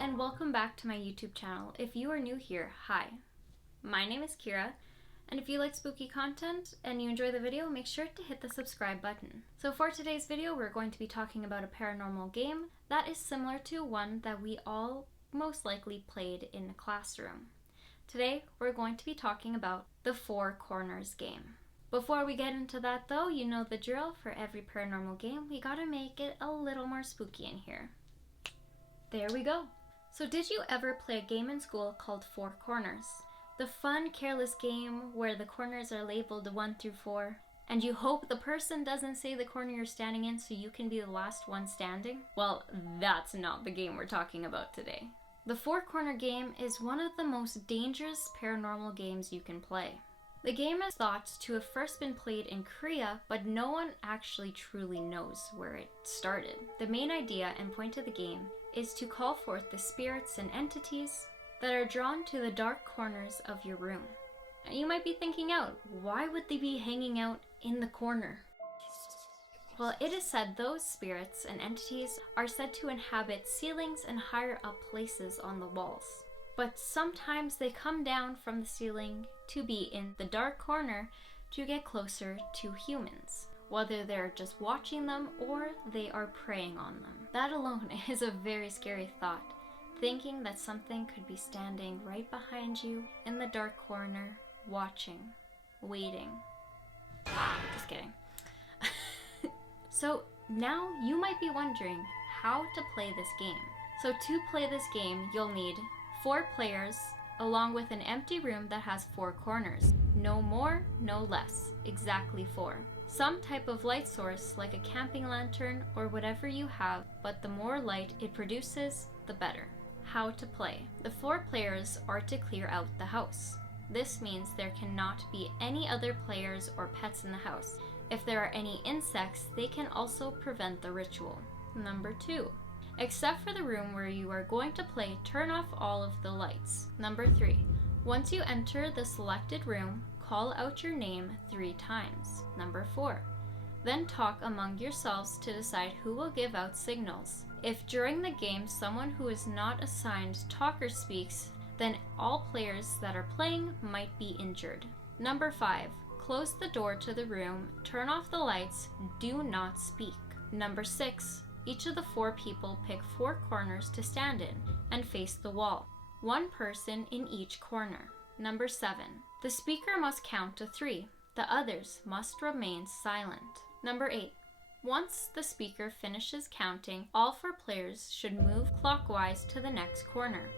and welcome back to my YouTube channel. If you are new here, hi. My name is Keera, and if you like spooky content and you enjoy the video, make sure to hit the subscribe button. So for today's video, we're going to be talking about a paranormal game that is similar to one that we all most likely played in a classroom. Today, we're going to be talking about the Four Corners game. Before we get into that though, you know the drill. For every paranormal game, we gotta make it a little more spooky in here. There we go. So did you ever play a game in school called Four Corners? The fun, careless game where the corners are labeled 1 through 4, and you hope the person doesn't say the corner you're standing in so you can be the last one standing? Well, that's not the game we're talking about today. The Four Corner game is one of the most dangerous paranormal games you can play. The game is thought to have first been played in Korea, but no one actually truly knows where it started. The main idea and point of the game is to call forth the spirits and entities that are drawn to the dark corners of your room. And you might be thinking out, why would they be hanging out in the corner? Well, it is said those spirits and entities are said to inhabit ceilings and higher up places on the walls. But sometimes they come down from the ceiling to be in the dark corner to get closer to humans, whether they're just watching them or they are preying on them. That alone is a very scary thought, thinking that something could be standing right behind you in the dark corner, watching, waiting. Just kidding. So now you might be wondering how to play this game. So to play this game, you'll need 4 players, along with an empty room that has 4 corners. No more, no less. Exactly 4. Some type of light source, like a camping lantern or whatever you have, but the more light it produces, the better. How to play. The 4 players are to clear out the house. This means there cannot be any other players or pets in the house. If there are any insects, they can also prevent the ritual. Number 2. Except for the room where you are going to play, turn off all of the lights. Number 3. Once you enter the selected room, call out your name 3 times. Number 4. Then talk among yourselves to decide who will give out signals. If during the game someone who is not assigned talker speaks, then all players that are playing might be injured. Number 5. Close the door to the room, turn off the lights, do not speak. Number 6. Each of the 4 people pick 4 corners to stand in and face the wall. 1 person in each corner. Number 7. The speaker must count to 3. The others must remain silent. Number 8. Once the speaker finishes counting, all 4 players should move clockwise to the next corner.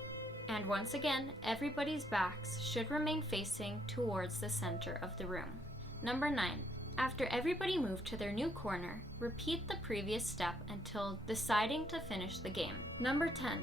And once again, everybody's backs should remain facing towards the center of the room. Number 9. After everybody moved to their new corner, repeat the previous step until deciding to finish the game. Number 10.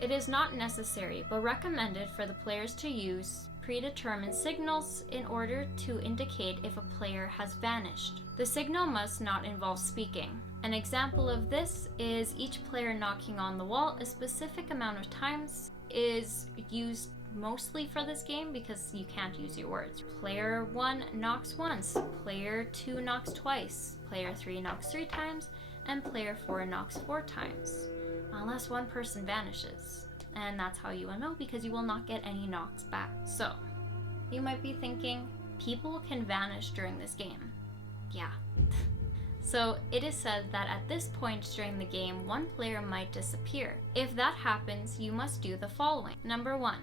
It is not necessary but recommended for the players to use predetermined signals in order to indicate if a player has vanished. The signal must not involve speaking. An example of this is each player knocking on the wall a specific amount of times is used mostly for this game because you can't use your words. Player 1 knocks once, player 2 knocks twice, player 3 knocks 3 times, and player 4 knocks 4 times. Unless one person vanishes. And that's how you will know because you will not get any knocks back. So, you might be thinking, people can vanish during this game. Yeah. So it is said that at this point during the game, 1 player might disappear. If that happens, you must do the following. Number 1.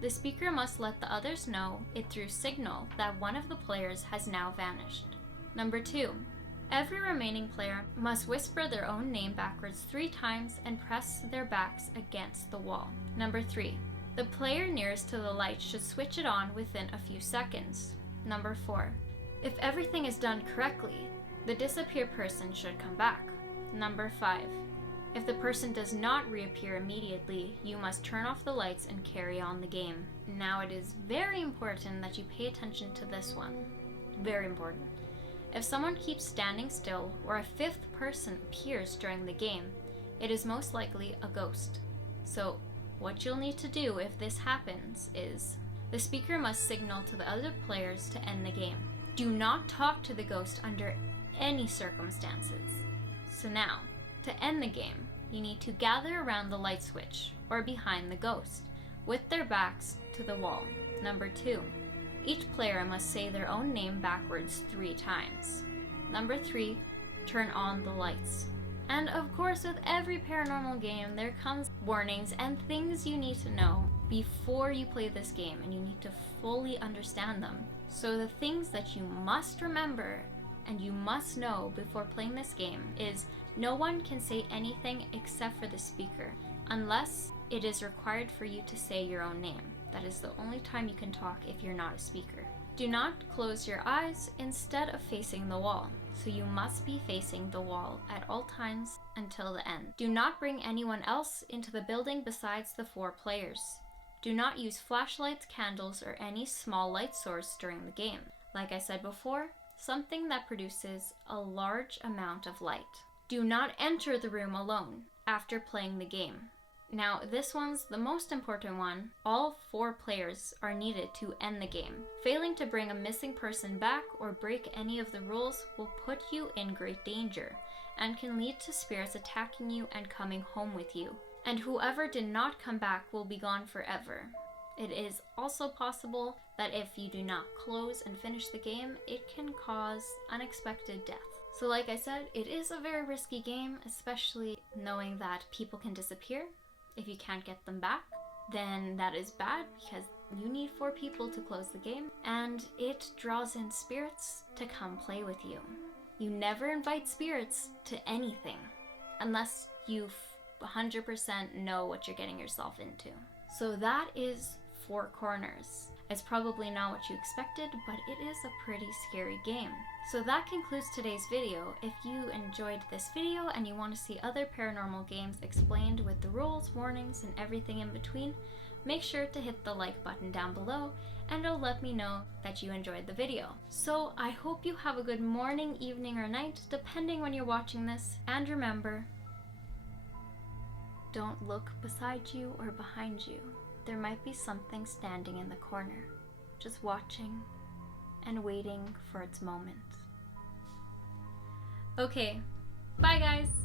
The speaker must let the others know it through signal that one of the players has now vanished. Number 2. Every remaining player must whisper their own name backwards 3 times and press their backs against the wall. Number 3. The player nearest to the light should switch it on within a few seconds. Number 4. If everything is done correctly, the disappeared person should come back. Number 5. If the person does not reappear immediately, you must turn off the lights and carry on the game. Now it is very important that you pay attention to this one. Very important. If someone keeps standing still or a 5th person appears during the game, it is most likely a ghost. So what you'll need to do if this happens is, the speaker must signal to the other players to end the game. Do not talk to the ghost under any circumstances. So now, to end the game, you need to gather around the light switch or behind the ghost with their backs to the wall. Number 2, each player must say their own name backwards 3 times. Number 3, turn on the lights. And of course, with every paranormal game, there comes warnings and things you need to know before you play this game, and you need to fully understand them. So the things that you must remember and you must know before playing this game is no one can say anything except for the speaker, unless it is required for you to say your own name. That is the only time you can talk if you're not a speaker. Do not close your eyes instead of facing the wall. So you must be facing the wall at all times until the end. Do not bring anyone else into the building besides the 4 players. Do not use flashlights, candles, or any small light source during the game. Like I said before, something that produces a large amount of light. Do not enter the room alone after playing the game. Now, this one's the most important one. All 4 players are needed to end the game. Failing to bring a missing person back or break any of the rules will put you in great danger and can lead to spirits attacking you and coming home with you. And whoever did not come back will be gone forever. It is also possible that if you do not close and finish the game, it can cause unexpected death. So like I said, it is a very risky game, especially knowing that people can disappear. If you can't get them back, then that is bad because you need 4 people to close the game, and it draws in spirits to come play with you. You never invite spirits to anything unless you 100% know what you're getting yourself into. So that is 4 corners. It's probably not what you expected, but it is a pretty scary game. So that concludes today's video. If you enjoyed this video and you want to see other paranormal games explained with the rules, warnings, and everything in between, make sure to hit the like button down below and it'll let me know that you enjoyed the video. So I hope you have a good morning, evening, or night, depending when you're watching this. And remember, don't look beside you or behind you. There might be something standing in the corner, just watching and waiting for its moment. Okay, bye guys!